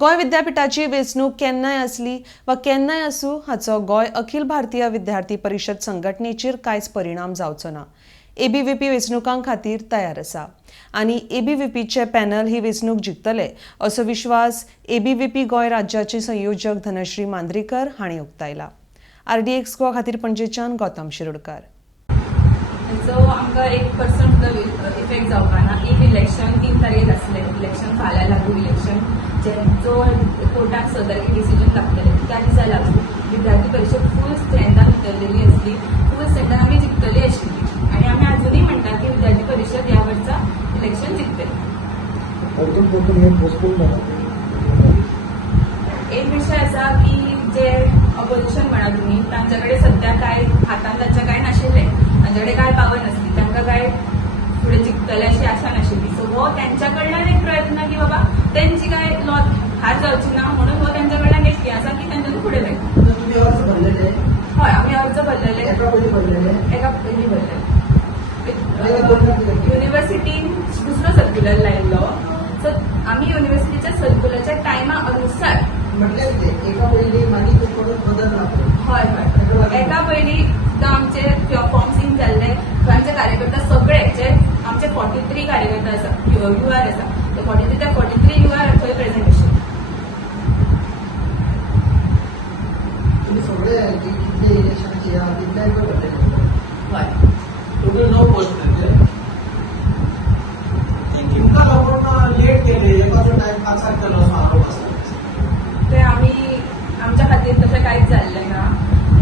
गोय विद्यापीठाची वेंचणूक केन्नाय असली वा केन्नाय आसूं हाचो गोय अखिल भारतीय विद्यार्थी परिशद संघटनेचेर कांयच परिणाम जावचो ना. एबीव्हीपी वेंचणुकां खातीर तयार आसा आनी एबीव्हीपीचे पॅनल ही वेंचणूक जिखतले असो विश्वास एबीव्हीपी गोय राज्याचे संयोजक धनश्री मांद्रेकर हांणी उक्तायला. RDX गोवा खातीर पणजेच्यान गौतम शिरोडकार. जो आमकां 1% इफेक्ट जावपा ना. एक इलेक्शन 3 तारीख आसलें, इलेक्शन फाल्यां लागू इलेक्शन जो कोर्टाक सदर डिसिजन लागतलें त्या दिसा लागू विद्यार्थी परिशद फूल स्ट्रेंथान उतरलेली आसली, फूल स्ट्रेंथान आमी जिखतली आशिल्ली आनी आमी अजुनूय म्हणटात की विद्यार्थी परिशद ह्या वर्सा इलेक्शन जिखतली. एक विषय आसा की जे ऑपोजिशन म्हणा तुमी तांचे कडेन सध्या काय हातान तांच्या काय नाशिल्लें, तांचे कडेन काय पावर नासली, तांकां काय फुडें जिखतले अशी आशा नाशिल्ली. सो हो त्यांच्या कडल्यान एक प्रयत्न की बाबा त्यांची काय हार जावची ना म्हणून हो त्यांच्या कडल्यान एक आसा की त्यांच्यानी फुडें जाय. हय, आमी अर्ज भरलेले, एका पयलीं भरलेले. युनिव्हर्सिटीन दुसरो सर्क्युलर लायिल्लो. सो आमी युनिव्हर्सिटीच्या सर्क्युलरच्या टायमा अनुसार हय एका पयलीं आमचे फॉर्म सिंग जाल्ले, आमचे कार्यकर्ता सगळे जे आमचे 43 कार्यकर्ता आसा, युआर आसा, ते 43 युआर थंय प्रेझेंट आशिल्ले. ते आमी आमच्या खातीर तशें कांयच जाल्लें ना.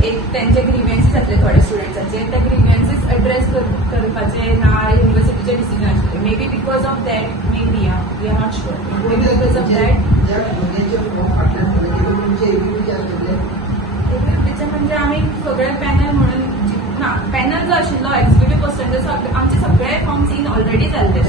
एक तेंचे ग्रीव्हन्सीस जातले थोडे स्टुडंट्सांचे, ते ग्रीव्हन्सीस एड्रेस करपाचे ना युनिव्हर्सिटीचे डिसिजन आशिल्ले. May be because of that, may be we are not sure, may be because of that. एबीव्हीपीचे म्हणजे आमी सगळे पॅनल म्हणून ना, पॅनल जो आशिल्लो एक्झिक्युटीव पर्संटेज आमचे सगळे फॉर्म्स इन ऑलरेडी जाल्ले.